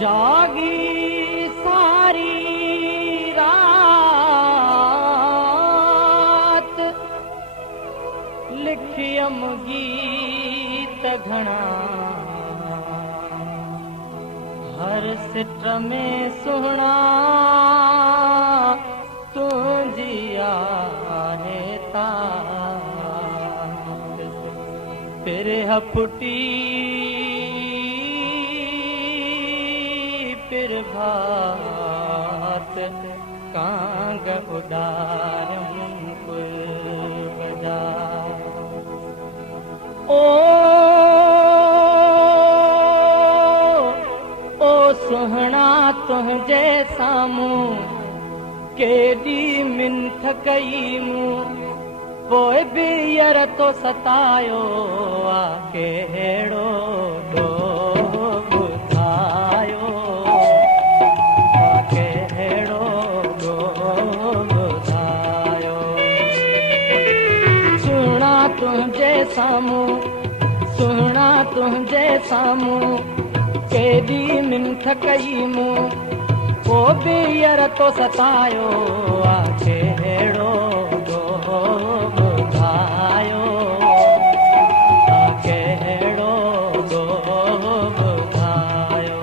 जागी सारी रात लिखियम गीत घणा हर सिट में सुहणा तुझी आहे तात तेरे हपुटी फिर भात कांग उदारम बजा ओ सुहणा तुझे सामूं केॾी मिंथ कई मूं पोइ बि यर तो सतायो आ कहिड़ो ॾोह ॿुधायो कहिड़ो ॾोह ॿुधायो सुहिणा तुंहिंजे साम्हूं सुहिणा तुंहिंजे साम्हूं केॾी मिंथ कई मूं पोइ बि यर तो सतायो आ कहिड़ो ॾोह ॿुधायो कहिड़ो ॾोह ॿुधायो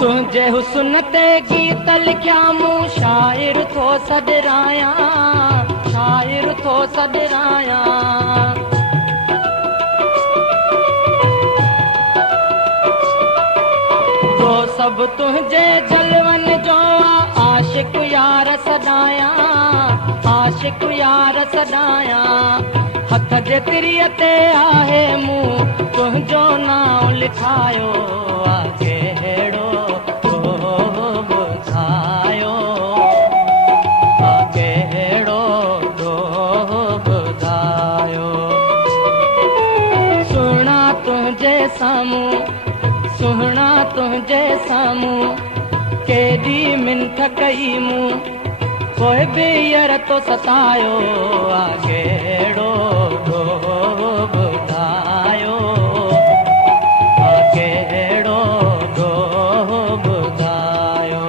तुंहिंजे हुस्न ते गीत लिखिया मूं शाइर थो सॾरायां शाइर थो सॾरायां तो सभु तुंहिंजे जलवनि जो आशिक यार सॾायां आशिक यार सॾायां हथ जे तिरीअ ते आहे मूं तुंहिंजो नाम लिखायो आहे कहिड़ो साम्हूं सुहिणा तुंहिंजे साम्हूं केॾी मिंथ कई मूं पोइ बि यर तो सतायो आ कहिड़ो ॾोह ॿुधायो कहिड़ो ॾोह ॿुधायो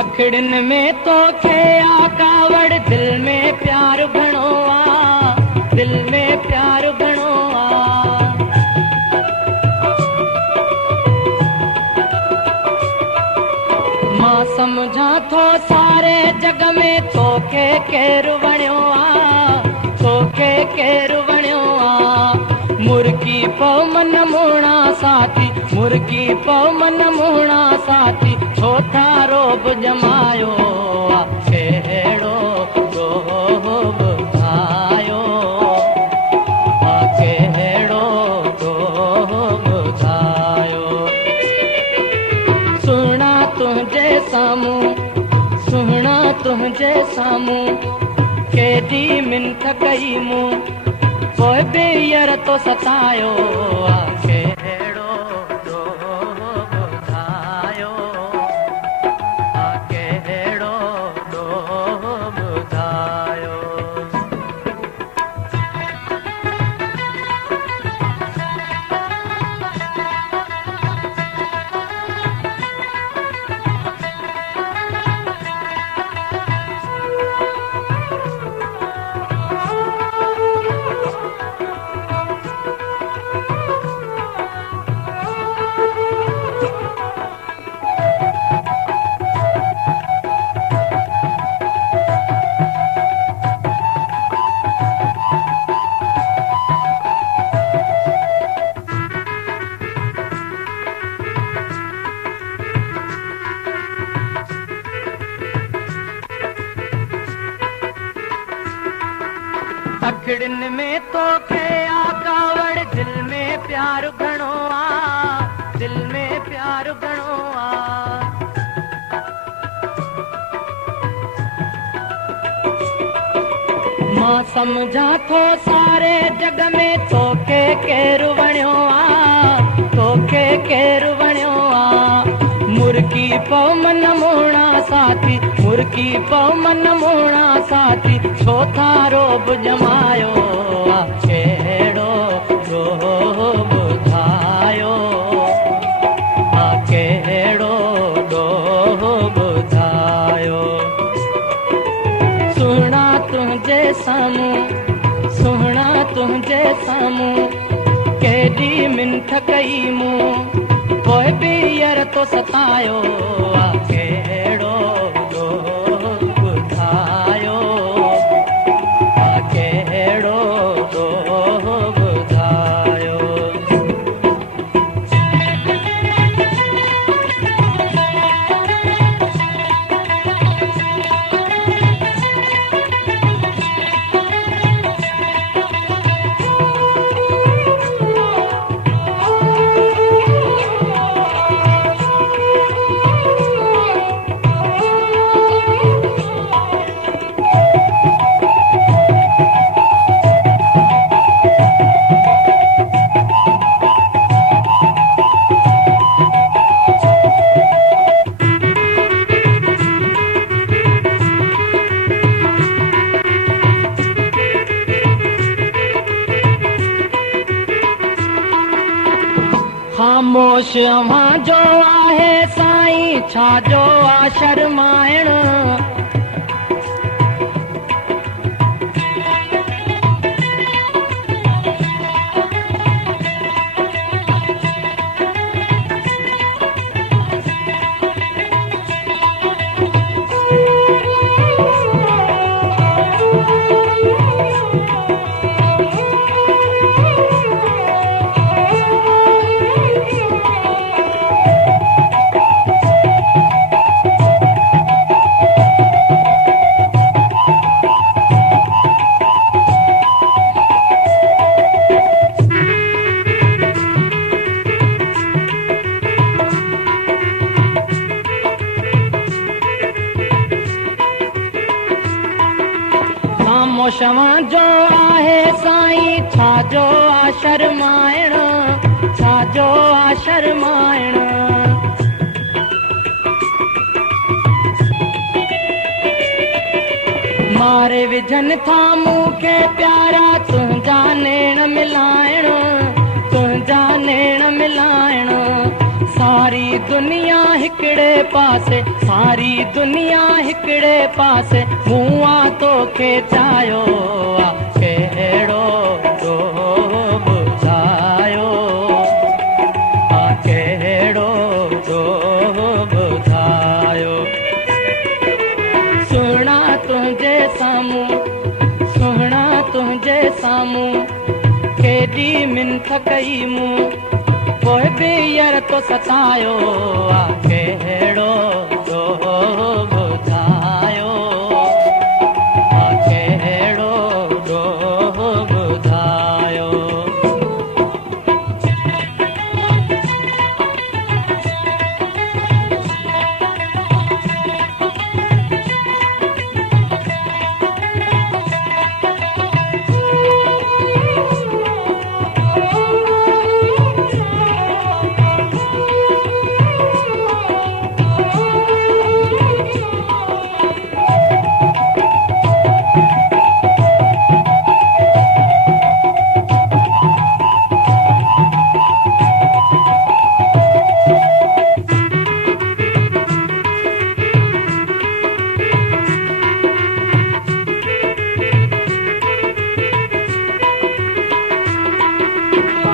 अखड़िन में तोखे आकावड़ दिल में प्यार घणो आ दिल में प्यार घणो आ मां सम्झां थो सारे जग में तोखे केरु वणियो आ तोखे केरु वणियो आ मुर्गी पौ मन मोहणा साथी मुर्गी पौ मन मोहणा साथी छो थारो बि जमायो आ कहिड़ो ॾोह ॿुधायो आ कहिड़ो ॾोह ॿुधायो सुहिणा तुंहिंजे साम्हूं सुहिणा तुंहिंजे साम्हूं केॾी मिंथ कई मूं पोइ बि यर तो सतायो आहे अखड़िन में तोखे आकावड़ दिल में प्यार घणो आ दिल में प्यार घणो आ मां समझा थो सारे जग में तोखे केरु वणियो आ तोखे केरु वणियो आ मुर्गी पौ मन मोणा साथी मुर्गी पौ मन मोणा साथी छो थारो जमायो आ कहिड़ो ॾोह ॿुधायो आ कहिड़ो ॾोह ॿुधायो सुहिणा तुंहिंजे साम्हूं केॾी मिंथ कई मूं पोइ बि यार तो सतायो आ कहिड़ो ॾोह ॿुधायो आ कहिड़ो ॾोह ॿुधायो ख़ामोश अव्हां जो आहे साईं छाजो आ शर्माइण खामोशवां जो आहे साईं छाजो आ शर्माइण छाजो आ शर्माइण मारे विझन था मूंखे प्यारा तुंहिंजा नेण मिलाइण तुंहिंजा नेण मिलाइण सारी दुनिया हिकिड़े पासे सारी दुनिया हिकिड़े पासे मूं आ तोखे चाहियो आ कहिड़ो ॾोह ॿुधायो आ कहिड़ो ॾोह ॿुधायो सुहिणा तुंहिंजे साम्हूं केॾी मिंथ कई मूं पोइ बि यार तो सतायो आ कहिड़ो ॾोह ॿुधायो आ कहिड़ो ॾोह ॿुधायो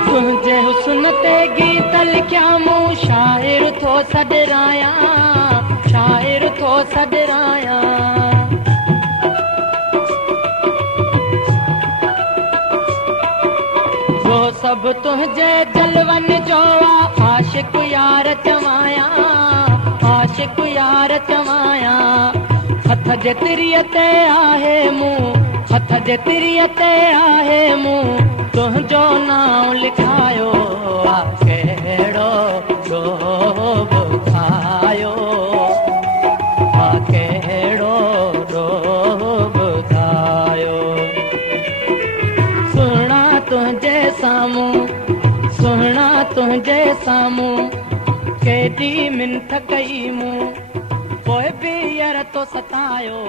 तुंहिंजे हुस्न ते गीत लिखिया मूं शाइर थो सॾरायां शाइर थो सॾरायां जो सभु तुंहिंजे जलवनि जो आ आशिक यार चवायां आशिक यार चवायां हथ जे तिरीअ ते आहे मूं हथ जे तिरीअ ते आहे मूं तुंहिंजो नाम लिखायो कहिड़ो ॾोह ॿुधायो कहिड़ो ॾोह ॿुधायो सुहिणा तुंहिंजे साम्हूं केॾी मिंथ कई मूं पोइ बि यार तो सतायो